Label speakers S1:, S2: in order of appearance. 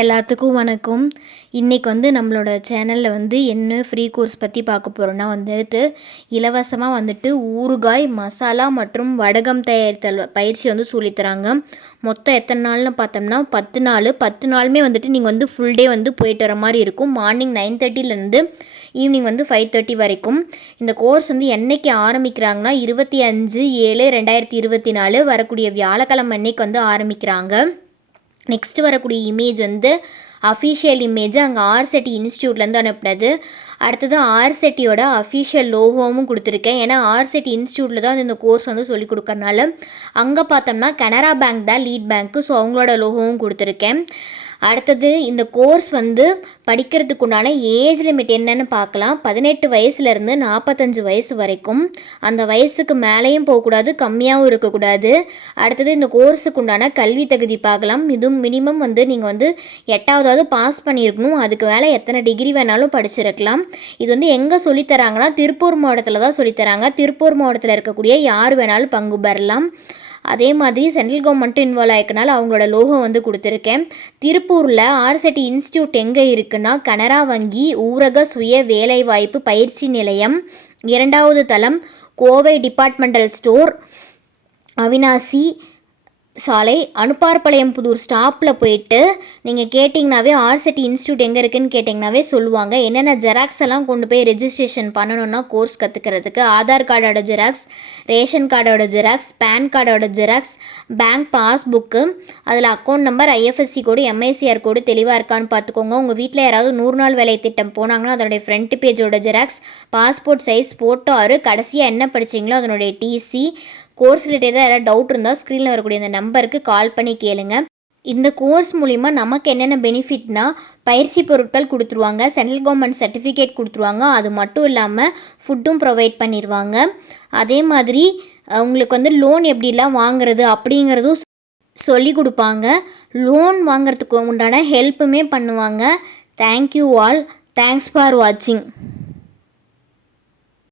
S1: எல்லாத்துக்கும் வணக்கம். இன்றைக்கி வந்து நம்மளோட சேனலில் வந்து என்ன ஃப்ரீ கோர்ஸ் பற்றி பார்க்க போகிறோன்னா வந்துட்டு இலவசமாக வந்துட்டு ஊறுகாய் மசாலா மற்றும் வடகம் தயாரித்தல் பயிற்சி வந்து சொல்லித்தராங்க. மொத்தம் எத்தனை நாள்னு பார்த்தோம்னா பத்து நாள். பத்து நாளுமே வந்துட்டு நீங்கள் வந்து ஃபுல் டே வந்து போயிட்டு வர மாதிரி இருக்கும். மார்னிங் நைன் தேர்ட்டிலேருந்து ஈவினிங் வந்து ஃபைவ் தேர்ட்டி வரைக்கும். இந்த கோர்ஸ் வந்து என்னைக்கு ஆரம்பிக்கிறாங்கன்னா இருபத்தி அஞ்சு ஏழு ரெண்டாயிரத்தி இருபத்தி நாலு வரக்கூடிய வியாழக்கிழமை அன்னைக்கு வந்து ஆரம்பிக்கிறாங்க. நெக்ஸ்ட் வரக்கூடிய இமேஜ் வந்து அஃபீஷியல் இமேஜ் அங்கே ஆர்செட்டி இன்ஸ்டியூட்லேருந்து அனுப்புனது. அடுத்தது ஆர்செட்டியோட அஃபீஷியல் லோகோவும் கொடுத்துருக்கேன். ஏன்னா ஆர்செட்டி இன்ஸ்டியூட்டில் தான் இந்த கோர்ஸ் வந்து சொல்லி கொடுக்கறனால அங்கே பார்த்தோம்னா கனரா பேங்க் தான் லீட் பேங்க்கு ஸோ அவங்களோட லோகோவும் கொடுத்துருக்கேன். அடுத்தது இந்த கோர்ஸ் வந்து படிக்கிறதுக்கு உண்டான ஏஜ் லிமிட் என்னன்னு பார்க்கலாம். பதினெட்டு வயசுலேருந்து நாற்பத்தஞ்சு வயசு வரைக்கும். அந்த வயசுக்கு மேலேயும் போகக்கூடாது கம்மியாகவும் இருக்கக்கூடாது. அடுத்தது இந்த கோர்ஸுக்கு உண்டான கல்வி தகுதி பார்க்கலாம். இதுவும் மினிமம் வந்து நீங்கள் வந்து எட்டாவதாவது பாஸ் பண்ணியிருக்கணும். அதுக்கு வேலை எத்தனை டிகிரி வேணாலும் படிச்சிருக்கலாம். இது வந்து எங்கே சொல்லித்தராங்கன்னா திருப்பூர் மாவட்டத்தில் தான் சொல்லித்தராங்க. திருப்பூர் மாவட்டத்தில் இருக்கக்கூடிய யார் வேணாலும் பங்கு பெறலாம். அதே மாதிரி சென்ட்ரல் கவர்மெண்ட்டும் இன்வால்வ் ஆகிக்கனால அவங்களோட லோகோ வந்து கொடுத்துருக்கேன். திருப்பூரில் ஆர்செட்டி இன்ஸ்டியூட் எங்கே இருக்குன்னா கனரா வங்கி ஊரக சுய வேலைவாய்ப்பு பயிற்சி நிலையம் இரண்டாவது தளம் கோவை டிபார்ட்மெண்டல் ஸ்டோர் அவினாசி சாலை அனுப்பார்பாளையம் புதூர் ஸ்டாப்பில் போயிட்டு நீங்கள் கேட்டிங்கனாவே ஆர்செட்டி இன்ஸ்டியூட் எங்கே இருக்குன்னு கேட்டிங்கனாவே சொல்லுவாங்க. என்னென்ன ஜெராக்ஸ் எல்லாம் கொண்டு போய் ரெஜிஸ்ட்ரேஷன் பண்ணணும்னா கோர்ஸ் கற்றுக்கிறதுக்கு ஆதார் கார்டோட ஜெராக்ஸ் ரேஷன் கார்டோட ஜெராக்ஸ் பேன் கார்டோட ஜெராக்ஸ் பேங்க் பாஸ்புக்கு அதில் account number IFSC code MICR code தெளிவாக இருக்கான்னு பார்த்துக்கோங்க உங்கள் வீட்டில் யாராவது நூறு நாள் வேலை திட்டம் போனாங்கன்னா அதனுடைய ஃப்ரண்ட் பேஜோட ஜெராக்ஸ் பாஸ்போர்ட் சைஸ் ஃபோட்டோ ஆறு கடைசியாக என்ன படிச்சீங்களோ அதனுடைய டிசி கோர்ஸ் ரிலேட்டடாக ஏதாவது டவுட் இருந்தால் ஸ்க்ரீனில் வரக்கூடிய இந்த நம்பருக்கு கால் பண்ணி கேளுங்க. இந்த கோர்ஸ் மூலிமா நமக்கு என்னென்ன பெனிஃபிட்னா பயிற்சி பொருட்கள் கொடுத்துருவாங்க சென்ட்ரல் கவர்மெண்ட் சர்டிஃபிகேட் கொடுத்துருவாங்க அது மட்டும் இல்லாமல் ஃபுட்டும் ப்ரொவைட் பண்ணிடுவாங்க அதே மாதிரி உங்களுக்கு வந்து லோன் எப்படிலாம் வாங்குறது அப்படிங்கிறதும் சொல்லி கொடுப்பாங்க. லோன் வாங்குறதுக்கு உண்டான ஹெல்ப்புமே பண்ணுவாங்க. தேங்க்யூ ஆல் தேங்க்ஸ் ஃபார் வாட்சிங்